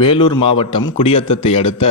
வேலூர் மாவட்டம் குடியத்தத்தை அடுத்த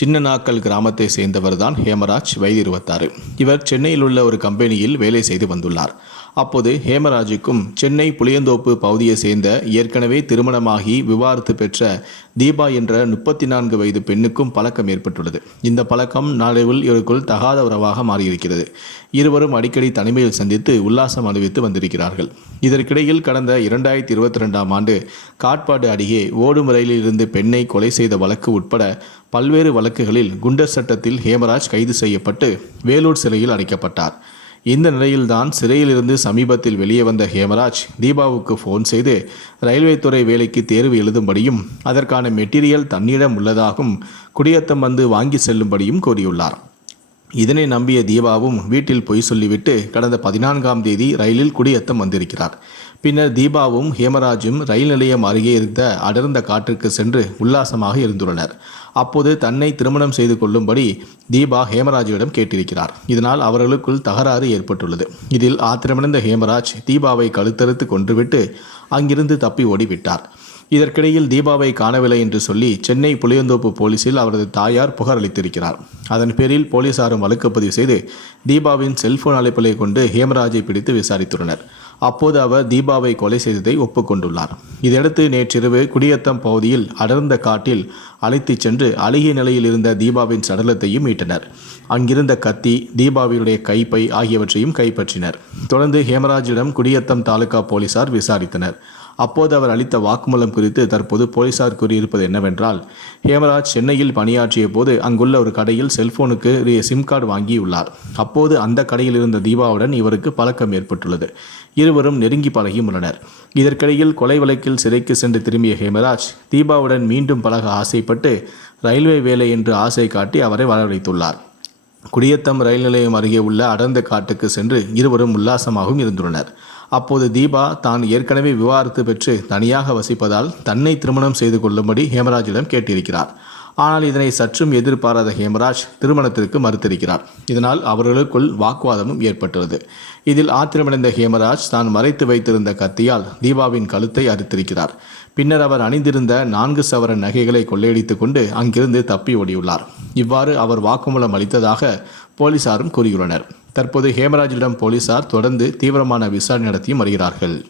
சின்னநாக்கல் கிராமத்தை சேர்ந்தவர்தான் ஹேமராஜ் வயது இருபத்தாறு இவர் சென்னையில் உள்ள ஒரு கம்பெனியில் வேலை செய்து வந்துள்ளார். அப்போது ஹேமராஜுக்கும் சென்னை புளியந்தோப்பு பகுதியை சேர்ந்த ஏற்கனவே திருமணமாகி விவாகரத்து பெற்ற தீபா என்ற முப்பத்தி நான்கு வயது பெண்ணுக்கும் பழக்கம் ஏற்பட்டுள்ளது. இந்த பழக்கம் நாளவில் இவருக்குள் தகாத உறவாக மாறியிருக்கிறது. இருவரும் அடிக்கடி தனிமையில் சந்தித்து உல்லாசம் அனுபவித்து வந்திருக்கிறார்கள். இதற்கிடையில் கடந்த இரண்டாயிரத்தி இருபத்தி ரெண்டாம் ஆண்டு காட்பாடு அருகே ஓடும் ரயிலிலிருந்து பெண்ணை கொலை செய்த வழக்கு உட்பட பல்வேறு வழக்குகளில் குண்டர் சட்டத்தில் ஹேமராஜ் கைது செய்யப்பட்டு வேலூர் சிறையில் அடைக்கப்பட்டார். இந்த நிலையில்தான் சிறையிலிருந்து சமீபத்தில் வெளியே வந்த ஹேமராஜ் தீபாவுக்கு ஃபோன் செய்து ரயில்வே துறை வேலைக்கு தேர்வு எழுதும்படியும் அதற்கான மெட்டீரியல் தன்னிடம் உள்ளதாகவும் குடியத்தம் வந்து வாங்கி செல்லும்படியும் கூறியுள்ளார். இதனை நம்பிய தீபாவும் வீட்டில் பொய் சொல்லிவிட்டு கடந்த பதினான்காம் தேதி ரயிலில் குடியத்தம் வந்திருக்கிறார். பின்னர் தீபாவும் ஹேமராஜும் ரயில் நிலையம் அருகே இருந்த அடர்ந்த காற்றுக்கு சென்று உல்லாசமாக இருந்துள்ளனர் அப்போது தன்னை திருமணம் செய்து கொள்ளும்படி தீபா ஹேமராஜிடம் கேட்டிருக்கிறார். இதனால் அவர்களுக்குள் தகராறு ஏற்பட்டுள்ளது. இதில் ஆத்திரமடைந்த ஹேமராஜ் தீபாவை கழுத்தறுத்து கொன்றுவிட்டு அங்கிருந்து தப்பி ஓடிவிட்டார். இதற்கிடையில் தீபாவை காணவில்லை என்று சொல்லி சென்னை புளியந்தோப்பு போலீசில் அவரது தாயார் புகார் அளித்திருக்கிறார். அதன் பேரில் போலீசாரும் வழக்கு பதிவு செய்து தீபாவின் செல்போன் அழைப்பலை கொண்டு ஹேமராஜை பிடித்து விசாரித்துள்ளனர். அப்போது அவர் தீபாவை கொலை செய்ததை ஒப்புக்கொண்டுள்ளார். இதையடுத்து நேற்றிரவு குடியத்தம் பகுதியில் அடர்ந்த காட்டில் அழைத்துச் சென்று அழுகிய நிலையில் இருந்த தீபாவின் சடலத்தையும் மீட்டனர். அங்கிருந்த கத்தி தீபாவினுடைய கைப்பை ஆகியவற்றையும் கைப்பற்றினர். தொடர்ந்து ஹேமராஜிடம் குடியத்தம் தாலுகா போலீசார் விசாரித்தனர். அப்போது அவர் அளித்த வாக்குமூலம் குறித்து தற்போது போலீசார் கூறியிருப்பது என்னவென்றால் ஹேமராஜ் சென்னையில் பணியாற்றிய போது அங்குள்ள ஒரு கடையில் செல்போனுக்கு சிம் கார்டு வாங்கியுள்ளார். அப்போது அந்த கடையில் இருந்த தீபாவுடன் இவருக்கு பழக்கம் ஏற்பட்டுள்ளது. இருவரும் நெருங்கி பழகியும் உள்ளனர். இதற்கிடையில் கொலை வழக்கில் சிறைக்கு சென்று திரும்பிய ஹேமராஜ் தீபாவுடன் மீண்டும் பழக ஆசைப்பட்டு ரயில்வே வேலை என்று ஆசை காட்டி அவரை வரவழைத்துள்ளார். குடியத்தம் ரயில் நிலையம் அருகே உள்ள அடர்ந்த காட்டுக்கு சென்று இருவரும் உல்லாசமாகவும் இருந்துள்ளனர். அப்போது தீபா தான் ஏற்கனவே விவாகரத்து பெற்று தனியாக வசிப்பதால் தன்னை திருமணம் செய்து கொள்ளும்படி ஹேமராஜிடம் கேட்டிருக்கிறார். ஆனால் இதனை சற்றும் எதிர்பாராத ஹேமராஜ் திருமணத்திற்கு மறுத்திருக்கிறார். இதனால் அவர்களுக்குள் வாக்குவாதமும் ஏற்பட்டுள்ளது. இதில் ஆத்திரமடைந்த ஹேமராஜ் தான் மறைத்து வைத்திருந்த கத்தியால் தீபாவின் கழுத்தை அறுத்திருக்கிறார். பின்னர் அவர் அணிந்திருந்த நான்கு சவர நகைகளை கொள்ளையடித்துக் கொண்டு அங்கிருந்து தப்பி ஓடியுள்ளார். இவ்வாறு அவர் வாக்குமூலம் அளித்ததாக போலீசாரும் கூறியுள்ளனர் தற்போது ஹேமராஜிடம் போலீசார் தொடர்ந்து தீவிரமான விசாரணை நடத்தியும் வருகிறார்கள்.